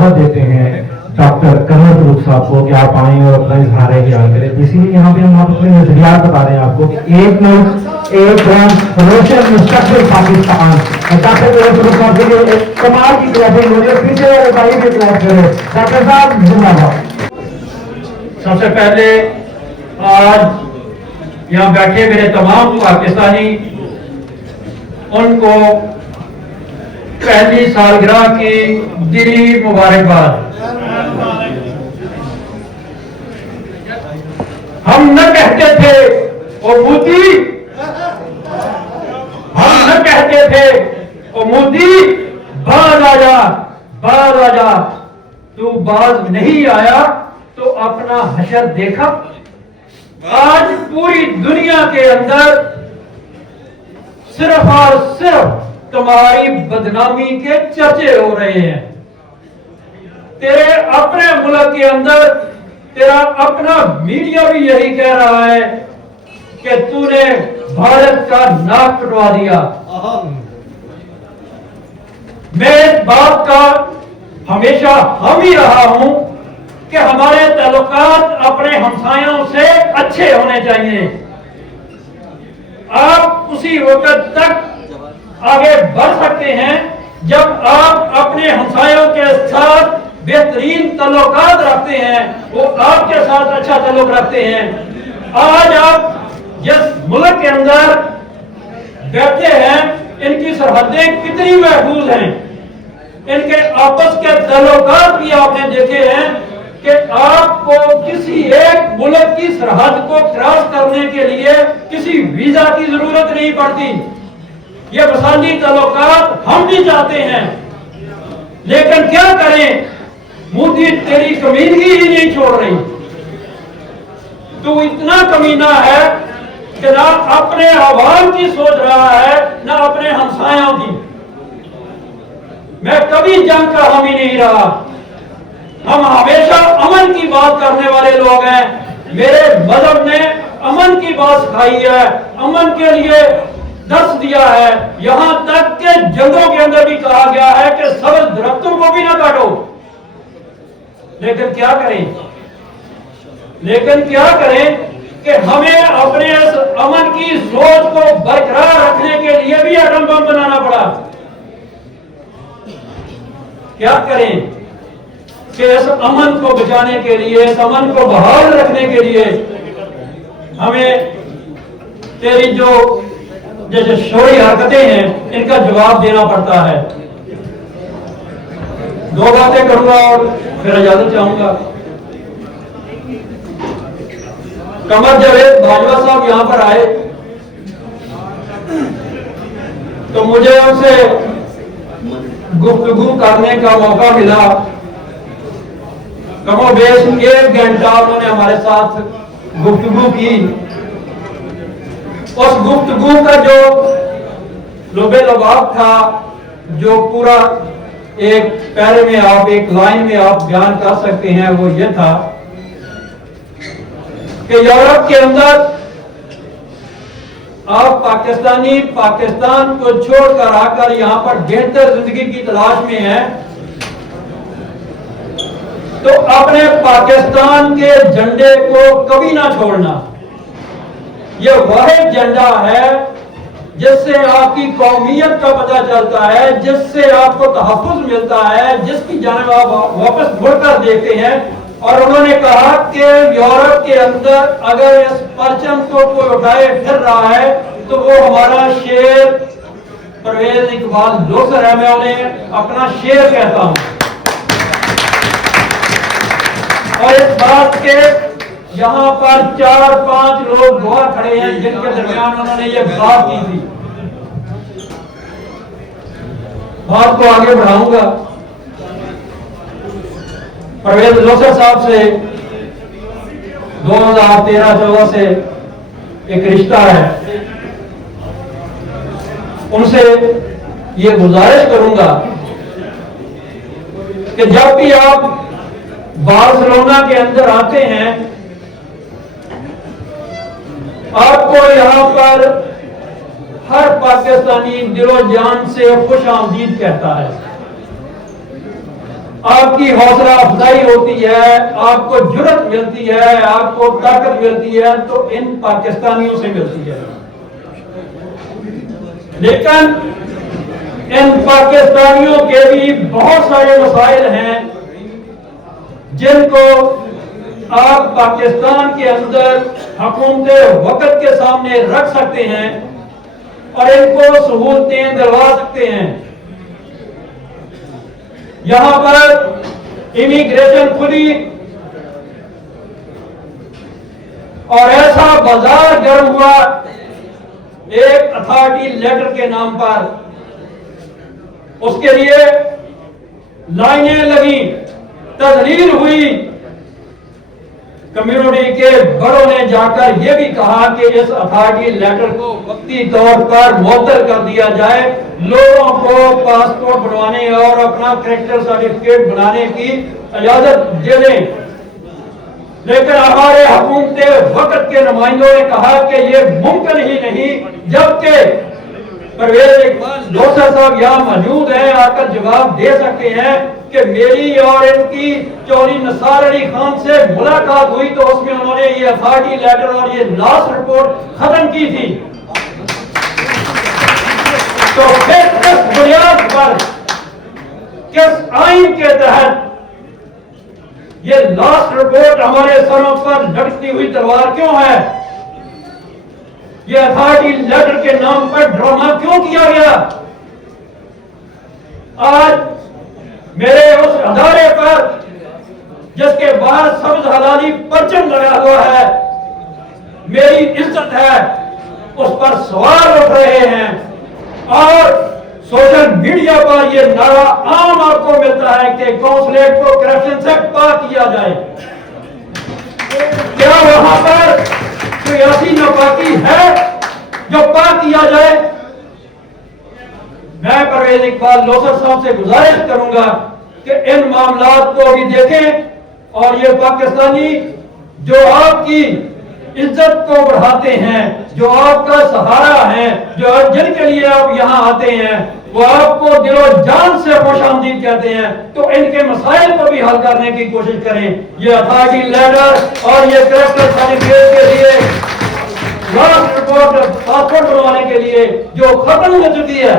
دعوت دیتے ہیں ڈاکٹر قمر فاروق صاحب کو کہ آپ آئیں اور اپنا اظہار خیال کریں. اسی لیے یہاں پہ ہم آپ اپنے نظریات بتا رہے ہیں آپ کو کہ ایک ملک ایک قوم روشن مستقبل پاکستان. ڈاکٹر قمر فاروق صاحب کے لیے کمال کی کلاسیں ہو رہی ہے. پیچھے والے بھائی بھی کلاس کرے. ڈاکٹر صاحب زندہ باد. سب سے پہلے آج یہاں بیٹھے میرے تمام پاکستانی ان کو پہلی سالگرہ کی دلی مبارکباد. ہم نہ کہتے تھے او مودی، ہم نہ کہتے تھے او مودی باز آ جا، باز آ جا. تو باز نہیں آیا تو اپنا حشر دیکھا. آج پوری دنیا کے اندر صرف اور صرف تمہاری بدنامی کے چرچے ہو رہے ہیں. تیرے اپنے ملک کے اندر تیرا اپنا میڈیا بھی یہی کہہ رہا ہے کہ تو نے بھارت کا ناک کٹوا دیا. میں اس بات کا ہمیشہ حامی رہا ہوں کہ ہمارے تعلقات اپنے ہمسایوں سے اچھے ہونے چاہیے. آپ اسی وقت تک آگے بڑھ سکتے ہیں جب آپ اپنے ہمسایوں کے ساتھ بہترین تعلقات رکھتے ہیں، وہ آپ کے ساتھ اچھا تعلق رکھتے ہیں. آج آپ جس ملک کے اندر بیٹھے ہیں ان کی سرحدیں کتنی محفوظ ہیں. ان کے آپس کے تعلقات بھی آپ نے دیکھے ہیں کہ آپ کو کسی ایک ملک کی سرحد کو کراس کرنے کے لیے کسی ویزا کی ضرورت نہیں پڑتی. یہ مثالی تعلقات ہم بھی چاہتے ہیں، لیکن کیا کریں، مودی تیری کمینگی ہی نہیں چھوڑ رہی. تو اتنا کمینہ ہے کہ نہ اپنے عوام کی سوچ رہا ہے نہ اپنے ہمسایوں کی. میں کبھی جنگ کا حامی نہیں رہا. ہم ہمیشہ امن کی بات کرنے والے لوگ ہیں. میرے مذہب نے امن کی بات سکھائی ہے، امن کے لیے درس دیا ہے. یہاں تک کہ جنگوں کے اندر بھی کہا گیا ہے کہ سبز درختوں کو بھی نہ کاٹو. لیکن کیا کریں کہ ہمیں اپنے اس امن کی سوچ کو برقرار رکھنے کے لیے بھی ایٹم بم بنانا پڑا. کیا کریں کہ اس امن کو بچانے کے لیے، اس امن کو بحال رکھنے کے لیے ہمیں تیری جو جیسے شوری حرکتیں ہیں ان کا جواب دینا پڑتا ہے. دو باتیں کروں گا اور پھر اجازت چاہوں گا. قمر جاوید باجوہ صاحب یہاں پر آئے تو مجھے ان سے گفتگو کرنے کا موقع ملا. کم و بیش 1 گھنٹہ انہوں نے ہمارے ساتھ گفتگو کی. اس گفتگو کا جو لب لباب تھا، جو پورا ایک پیرے میں آپ، ایک لائن میں آپ بیان کر سکتے ہیں، وہ یہ تھا کہ یورپ کے اندر آپ پاکستانی پاکستان کو چھوڑ کر آ کر یہاں پر بہتر زندگی کی تلاش میں ہیں تو اپنے پاکستان کے جھنڈے کو کبھی نہ چھوڑنا. یہ واحد جھنڈا ہے جس سے آپ کی قومیت کا پتہ چلتا ہے، جس سے آپ کو تحفظ ملتا ہے، جس کی جانب آپ واپس مڑ کر دیکھتے ہیں. اور انہوں نے کہا کہ یورپ کے اندر اگر اس پرچم کو کوئی اٹھائے پھر رہا ہے تو وہ ہمارا شیر پرویز اقبال دوسر ہے. میں انہیں اپنا شیر کہتا ہوں. اور اس بات کے یہاں پر 4-5 لوگ گواہ کھڑے ہیں جن کے درمیان انہوں نے یہ بات کی تھی. بات کو آگے بڑھاؤں گا. پرویز دوسر صاحب سے 2013-14 سے ایک رشتہ ہے. ان سے یہ گزارش کروں گا کہ جب بھی آپ بارسلونا کے اندر آتے ہیں آپ کو یہاں پر ہر پاکستانی دل و جان سے خوش آمدید کہتا ہے. آپ کی حوصلہ افزائی ہوتی ہے، آپ کو جرأت ملتی ہے، آپ کو طاقت ملتی ہے تو ان پاکستانیوں سے ملتی ہے۔ لیکن ان پاکستانیوں کے بھی بہت سارے مسائل ہیں جن کو آپ پاکستان کے اندر حکومت وقت کے سامنے رکھ سکتے ہیں اور ان کو سہولتیں دلوا سکتے ہیں۔ یہاں پر امیگریشن کھلی اور ایسا بازار گرم ہوا ایک اتھارٹی لیٹر کے نام پر، اس کے لیے لائنیں لگی، تحریر ہوئی، کمیونٹی کے بڑوں نے جا کر یہ بھی کہا کہ اس اتھارٹی لیٹر کو وقتی طور پر معطل کر دیا جائے، لوگوں کو پاسپورٹ بنوانے اور اپنا کریکٹر سرٹیفکیٹ بنانے کی اجازت دے دیں۔ لیکن ہمارے حکومت وقت کے نمائندوں نے کہا کہ یہ ممکن ہی نہیں، جبکہ پرویز اقبال لوثر صاحب یہاں موجود ہیں، آ کر جواب دے سکتے ہیں کہ میری اور ان کی چودھری نثار علی خان سے ملاقات ہوئی تو اس میں انہوں نے یہ اتھارٹی لیٹر اور یہ لاسٹ رپورٹ ختم کی تھی۔ تو پھر کس بنیاد پر، کس آئین کے تحت یہ لاسٹ رپورٹ ہمارے سروں پر لٹکتی ہوئی تلوار کیوں ہے؟ یہ اتھارٹی لیٹر کے نام پر ڈرامہ کیوں کیا گیا؟ آج میرے اس ادارے پر جس کے باہر سبز حلالی پرچم لگا ہوا ہے، میری عزت ہے، اس پر سوال اٹھ رہے ہیں اور سوشل میڈیا پر یہ نعرہ عام آپ کو ملتا ہے کہ کونسلیٹ کو کرپشن سے پاک کیا جائے۔ کیا وہاں پر کوئی ایسی ناپاکی ہے جو پاک کیا جائے؟ میں پرویز اقبال لوثر صاحب سے گزارش کروں گا کہ ان معاملات کو بھی دیکھیں اور یہ پاکستانی جو آپ کی عزت کو بڑھاتے ہیں، جو آپ کا سہارا ہیں، جو جن کے لیے آپ یہاں آتے ہیں، وہ آپ کو دل و جان سے خوش آمدید کہتے ہیں، تو ان کے مسائل کو بھی حل کرنے کی کوشش کریں۔ یہ اتھارٹی لیٹر اور یہ کریکٹر سرٹیفکیٹ کے لیے لاسٹ رپورٹ پاسپورٹ بنوانے کے لیے جو ختم ہو چکی ہے،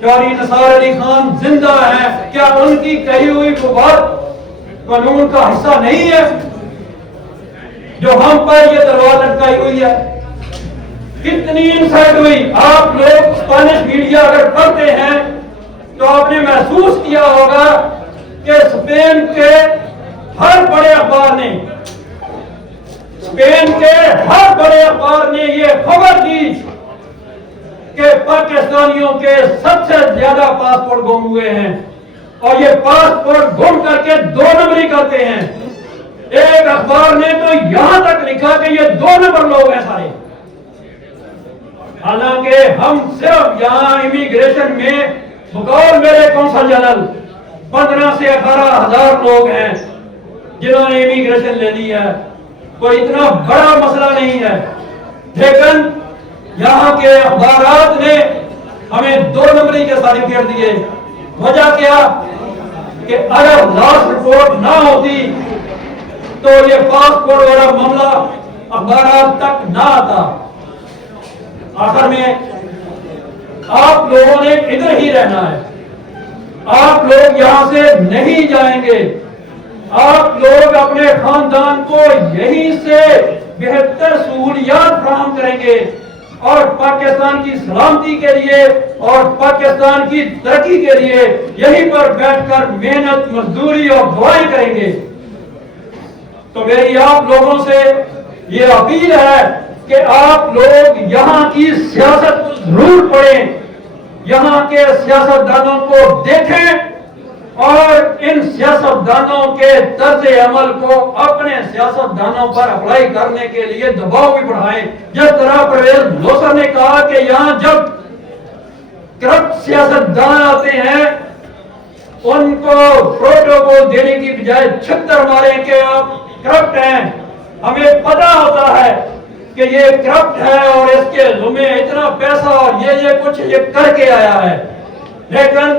چودھری نثار علی خان زندہ ہیں، کیا ان کی کہی ہوئی وہ بات قانون کا حصہ نہیں ہے جو ہم پر یہ تلوار لٹکائی ہوئی ہے؟ کتنی انسلٹ ہوئی! آپ لوگ اسپینش میڈیا اگر پڑھتے ہیں تو آپ نے محسوس کیا ہوگا کہ اسپین کے ہر بڑے اخبار نے یہ خبر دی کہ پاکستانیوں کے سب سے زیادہ پاسپورٹ گم ہوئے ہیں اور یہ پاسپورٹ گم کر کے 2 نمبری کرتے ہیں۔ ایک اخبار نے تو یہاں تک لکھا کہ یہ 2 نمبر لوگ ہیں سارے، حالانکہ ہم صرف یہاں امیگریشن میں بقول میرے کونسل جنرل 15 سے 18 ہزار لوگ ہیں جنہوں نے امیگریشن لے لی ہے، کوئی اتنا بڑا مسئلہ نہیں ہے۔ لیکن یہاں کے اخبارات نے ہمیں 2 نمبری کے سرٹیفکیٹ دیے۔ وجہ کیا کہ اگر لاسٹ رپورٹ نہ ہوتی تو یہ پاسپورٹ والا معاملہ اخبارات تک نہ آتا۔ آخر میں آپ لوگوں نے ادھر ہی رہنا ہے، آپ لوگ یہاں سے نہیں جائیں گے، آپ لوگ اپنے خاندان کو یہیں سے بہتر سہولیات فراہم کریں گے اور پاکستان کی سلامتی کے لیے اور پاکستان کی ترقی کے لیے یہیں پر بیٹھ کر محنت مزدوری اور دعائیں کریں گے۔ تو میری آپ لوگوں سے یہ اپیل ہے کہ آپ لوگ یہاں کی سیاست کو ضرور پڑھیں، یہاں کے سیاستدانوں کو دیکھیں اور ان سیاستدانوں کے طرز عمل کو اپنے سیاستدانوں پر اپلائی کرنے کے لیے دباؤ بھی بڑھائیں۔ جس طرح پرویز لوثر نے کہا کہ یہاں جب کرپٹ سیاستدان آتے ہیں ان کو پروٹوکول دینے کی بجائے چھتر ماریں کہ آپ کرپٹ ہیں، ہمیں پتا ہوتا ہے کہ یہ کرپٹ ہے اور اس کے ذمہ اتنا پیسہ اور یہ کچھ یہ کر کے آیا ہے، لیکن